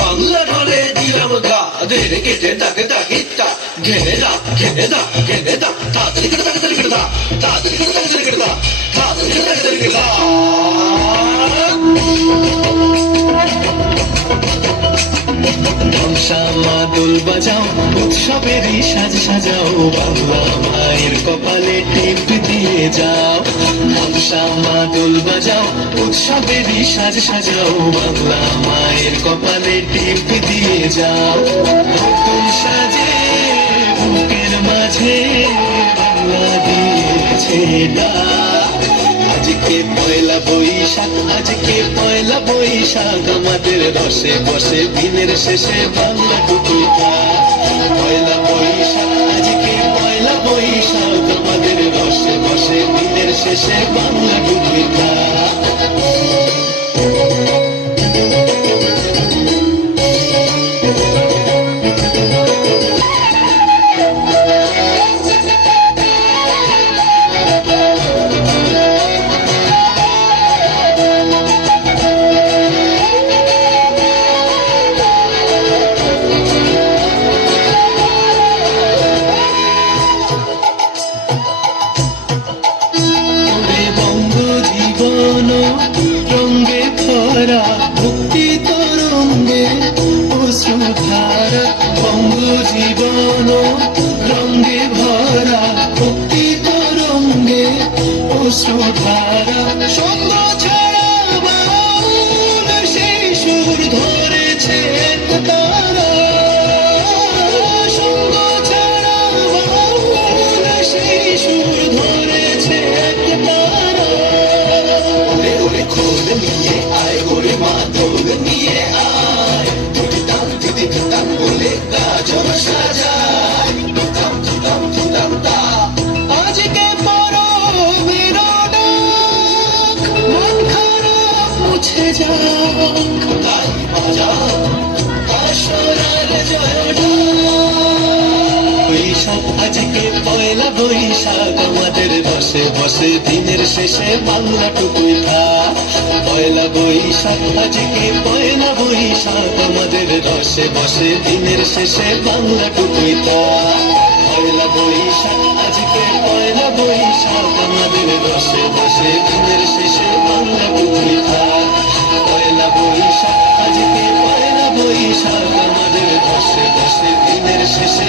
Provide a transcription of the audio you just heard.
বাংলা ঢলে দিলাম গা ধেরে কেটে তাকে তাকিটা ঘেনে দা ঘেনে দা ঘেনে দা তাড়াতাড়ি কেটে তাকে তাড়াতাড়ি কেটে দা তাড়াতাড়ি কেটে তাকে তাড়াতাড়ি কেটে দা তাড়াতাড়ি কেটে তাকে তাড়াতাড়ি কেটে দা। মাদল বাজাও উৎসবেরই সাজ সাজাও বাংলা মায়ের কপালে টিপ দিয়ে যাও। মাদল বাজাও উৎসবেরই সাজ সাজাও বাংলা মায়ের কপালে টিপ দিয়ে যাও। নতুন সাজে বুকের মাঝে বাংলা দিয়েছে ডাক। আজকে পয়লা বৈশাখ আজকে পয়লা বৈশাখ আমাদের রসে বসে দিনের শেষে বাংলা টুকুটা। পয়লা বৈশাখ আজকে পয়লা বৈশাখ আমাদের রসে বসে দিনের শেষে বাংলা টুকুটা। রঙ্গে ভরা ভক্তি তরঙ্গে অশ্রুধারা বঙ্গ জীবন রঙ্গে ভরা ভক্তি তরঙ্গে অশ্রুধারা। সঙ্গ ছাড়া বাউল সেই সুর ধরেছে তারা। সঙ্গ ছাড়া বাউল সেই সুর ধরেছে তারা। খোল নিয়ে আয় গোরে মাদল নিয়ে আয় দিদাম দিদি দিদাম বলে গাজন সাজায় দিদাম দিদাম দিদাম দা। আজকে পরবের ডাক মন খারাপ মুছে যাক তাই বাজাও আসরার জয় বৈশাখ আজকে পয়লা বৈশাখ আমাদের বসে বসে দিনের শেষে বাংলা টুকুটা। পয়লা বৈশাখ আজকে পয়লা বৈশাখ আমাদের রসে বসে দিনের শেষে বাংলা টুকুটা। পয়লা বৈশাখ আজকে পয়লা বৈশাখ আমাদের রসে বসে দিনের শেষে বাংলা টুকুটা। পয়লা বৈশাখ আজকে পয়লা বৈশাখ আমাদের রসে বসে দিনের শেষে